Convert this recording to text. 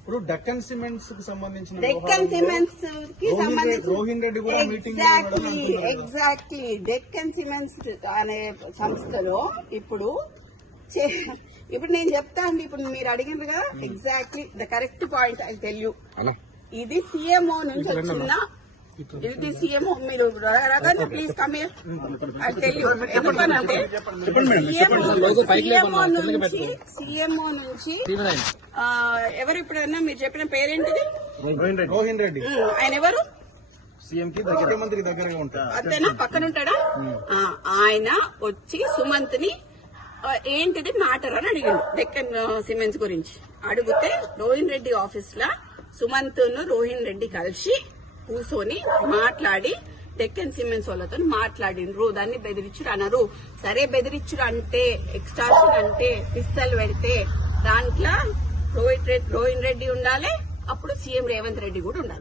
ఇప్పుడు డెక్కన్ సిమెంట్స్ కి సంబంధించిన డెక్కన్ సిమెంట్స్ కి సంబంధించి రోహిన్ రెడ్డి కూడా మీటింగ్ ఎగ్జాక్ట్లీ డెక్కన్ సిమెంట్స్ అనే సంస్థలో ఇప్పుడు నేను చెప్తా అండి. ఇప్పుడు మీరు అడిగినారు కదా, exactly the correct point I tell you. ఇది సిఎంఓ నుంచి వచ్చిన, ఇది సిఎంఓ. మీరు please come here, I tell you. ఎందుకనంటే సిఎంఓ నుంచి ఎవరు ఇప్పుడన్నా మీరు చెప్పిన పేరేంటిది? రోహిన్ రెడ్డి. ఆయన ఎవరు? సీఎం కి ముఖ్యమంత్రికి దగ్గరగా ఉంటాడు. అంతేనా? పక్కన ఉంటాడా? ఆయన వచ్చి సుమంత్ ని ఏంటిది మ్యాటర్ అని అడిగిండు డెక్కన్ సిమెంట్స్ గురించి. అడిగితే రోహిన్ రెడ్డి ఆఫీస్ లా సుమంత్ ను రోహిన్ రెడ్డి కలిసి కూర్చొని మాట్లాడి డెక్కన్ సిమెంట్స్ వాళ్ళతో మాట్లాడిండ్రు. దాన్ని బెదిరించుడు అన్నారు. సరే, బెదిరించుడు అంటే, ఎక్స్టార్షన్ అంటే, పిస్తల్ పెడితే దాంట్లో రోహిన్ రెడ్డి ఉండాలి, అప్పుడు సీఎం రేవంత్ రెడ్డి కూడా ఉండాలి.